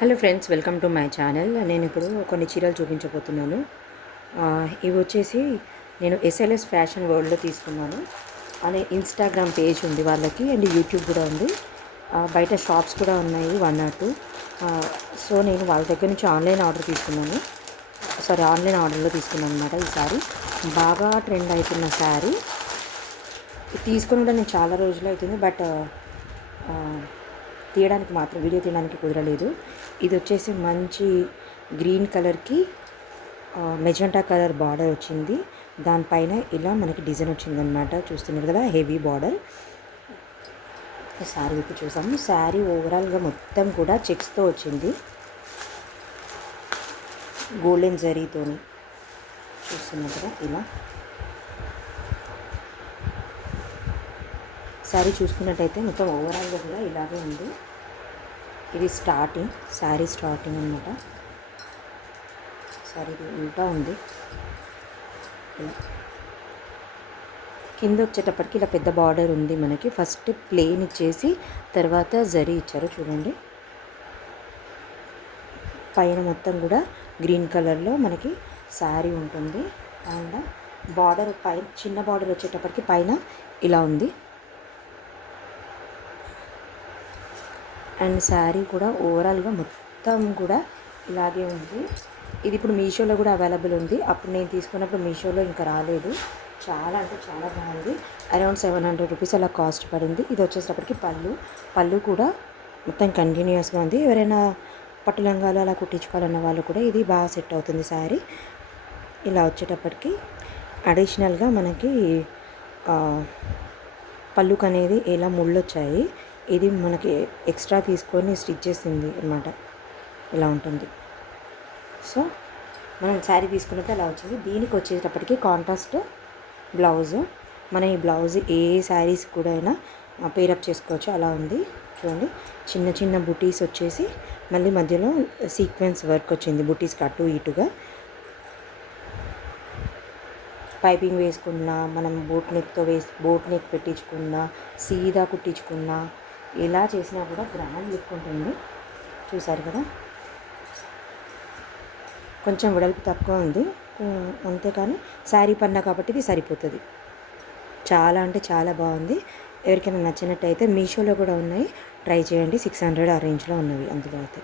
Hello friends, welcome to my channel. నేను ఇప్పుడు కొన్ని చీరలు చూపించబోతున్నాను. ఇవి వచ్చేసి నేను ఎస్ఎల్ఎస్ ఫ్యాషన్ వరల్డ్లో తీసుకున్నాను. అనే ఇన్స్టాగ్రామ్ పేజ్ ఉంది వాళ్ళకి, అండ్ యూట్యూబ్ కూడా ఉంది. బయట షాప్స్ కూడా ఉన్నాయి 1 or 2. సో నేను వాళ్ళ దగ్గర నుంచి ఆన్లైన్ ఆర్డర్లో తీసుకున్నాను అనమాట. ఈ శారీ బాగా ట్రెండ్ అవుతున్న శారీ. తీసుకుని కూడా నేను చాలా రోజులు అవుతుంది, బట్ వీడియో తీయడానికి కుదరలేదు. ఇది వచ్చేసి మంచి గ్రీన్ కలర్కి మెజెంటా కలర్ బార్డర్ వచ్చింది. దానిపైన ఇలా మనకి డిజైన్ వచ్చిందనమాట. చూస్తున్నారు కదా, హెవీ బార్డర్. శారీ ఇప్పుడు చూసాము. శారీ ఓవరాల్గా మొత్తం కూడా చెక్స్తో వచ్చింది, గోల్డెన్ జరీతోని. చూస్తున్నారు కదా, ఇలా శారీ చూసుకున్నట్టయితే మొత్తం ఓవరాల్గా కూడా ఇలాగే ఉంది. ఇది శారీ స్టార్టింగ్ అనమాట. శారీ ఉల్టా ఉంది. కింద వచ్చేటప్పటికి ఇలా పెద్ద బార్డర్ ఉంది మనకి. ఫస్ట్ ప్లెయిన్ ఇచ్చేసి తర్వాత జరీ ఇచ్చారు చూడండి. పైన మొత్తం కూడా గ్రీన్ కలర్లో మనకి శారీ ఉంటుంది. అండ్ బార్డర్ పైన చిన్న బార్డర్ వచ్చేటప్పటికి పైన ఇలా ఉంది. అండ్ శారీ కూడా ఓవరాల్గా మొత్తం కూడా ఇలాగే ఉంది. ఇది ఇప్పుడు మీషోలో కూడా అవైలబుల్ ఉంది. అప్పుడు నేను తీసుకున్నప్పుడు మీషోలో ఇంకా రాలేదు. చాలా అంటే చాలా బాగుంది. అరౌండ్ 700 రూపీస్ అలా కాస్ట్ పడింది. ఇది వచ్చేటప్పటికి పళ్ళు కూడా మొత్తం కంటిన్యూస్గా ఉంది. ఎవరైనా పట్టు లంగాలు అలా కుట్టించుకోవాలన్న వాళ్ళు కూడా ఇది బాగా సెట్ అవుతుంది శారీ. ఇలా వచ్చేటప్పటికి అడిషనల్గా మనకి పళ్ళుకు అనేది ఇలా ముళ్ళు వచ్చాయి. ఇది మనకి ఎక్స్ట్రా తీసుకొని స్టిచ్ చేసింది అన్నమాట. ఇలా ఉంటుంది. సో మనం శారీ తీసుకున్నట్టు అలా వచ్చింది. దీనికి వచ్చేటప్పటికి కాంట్రాస్ట్ బ్లౌజు. మనం ఈ బ్లౌజ్ ఏ శారీస్ కూడా అయినా పేరప్ చేసుకోవచ్చు. అలా ఉంది చూడండి. చిన్న చిన్న బుటీస్ వచ్చేసి మళ్ళీ మధ్యలో సీక్వెన్స్ వర్క్ వచ్చింది. బుటీస్కి అటు ఇటుగా పైపింగ్ వేసుకున్నా, మనం బోట్ నెక్ పెట్టించుకున్నా, సీదా కుట్టించుకున్నా, ఎలా చేసినా కూడా గ్రాండ్ లుక్ ఉంటుంది. చూసారు కదా, కొంచెం వెడల్పు తక్కువ ఉంది అంతేకాని శారీ పన్నా కాబట్టి ఇది సరిపోతుంది. చాలా అంటే చాలా బాగుంది. ఎవరికైనా నచ్చినట్టయితే మీషోలో కూడా ఉన్నాయి, ట్రై చేయండి. 600 ఆ రేంజ్లో ఉన్నవి అందులో అయితే.